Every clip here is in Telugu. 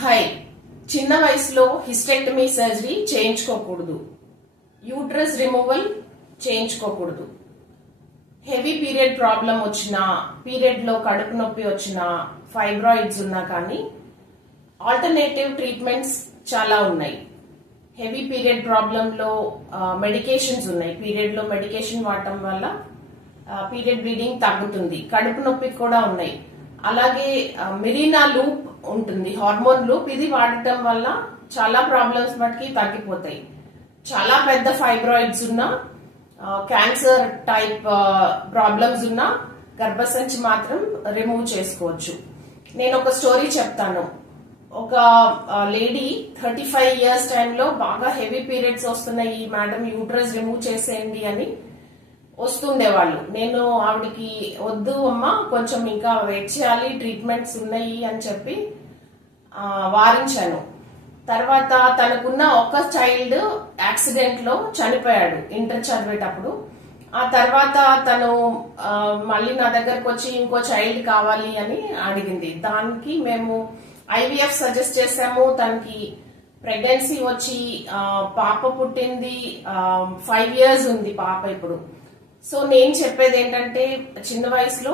హాయ్, చిన్న వయసులో హిస్టెక్టమీ సర్జరీ చేయించుకోకూడదు. యూట్రస్ రిమూవల్ చేయించుకోకూడదు. హెవీ పీరియడ్ ప్రాబ్లం వచ్చినా, పీరియడ్ లో కడుపు నొప్పి వచ్చినా, ఫైబ్రాయిడ్స్ ఉన్నా కానీ ఆల్టర్నేటివ్ ట్రీట్మెంట్స్ చాలా ఉన్నాయి. హెవీ పీరియడ్ ప్రాబ్లం లో మెడికేషన్స్ ఉన్నాయి. పీరియడ్ లో మెడికేషన్ వాడటం వల్ల పీరియడ్ బ్లీడింగ్ తగ్గుతుంది. కడుపు నొప్పి కూడా ఉన్నాయి. అలాగే మిరీనా లూప్ ఉంటుంది, హార్మోన్ లూప్. ఇది వాడటం వల్ల చాలా ప్రాబ్లమ్స్ మటుకి తగ్గిపోతాయి. చాలా పెద్ద ఫైబ్రాయిడ్స్ ఉన్నా, క్యాన్సర్ టైప్ ప్రాబ్లమ్స్ ఉన్నా గర్భసంచి మాత్రం రిమూవ్ చేసుకోవచ్చు. నేను ఒక స్టోరీ చెప్తాను. ఒక లేడీ 35 years టైంలో బాగా హెవీ పీరియడ్స్ వస్తున్నాయి, మేడం యూట్రస్ రిమూవ్ చేసేయండి అని వస్తుండేవాళ్ళు. నేను ఆవిడికి వద్దు అమ్మా, కొంచెం ఇంకా వెయిట్ చేయాలి, ట్రీట్మెంట్స్ ఉన్నాయి అని చెప్పి వారించాను. తర్వాత తనకున్న ఒక చైల్డ్ యాక్సిడెంట్ లో చనిపోయాడు ఇంటర్ చదివేటప్పుడు. ఆ తర్వాత తను మళ్ళీ నా దగ్గరకు వచ్చి ఇంకో చైల్డ్ కావాలి అని అడిగింది. దానికి మేము ఐవీఎఫ్ సజెస్ట్ చేసాము. తనకి ప్రెగ్నెన్సీ వచ్చి పాప పుట్టింది. 5 years ఉంది పాప ఇప్పుడు. సో నేను చెప్పేది ఏంటంటే, చిన్న వయసులో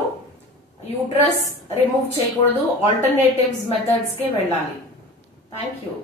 యూట్రస్ రిమూవ్ చేయకూడదు, ఆల్టర్నేటివ్స్ మెథడ్స్ కే వెళ్ళాలి. Thank you.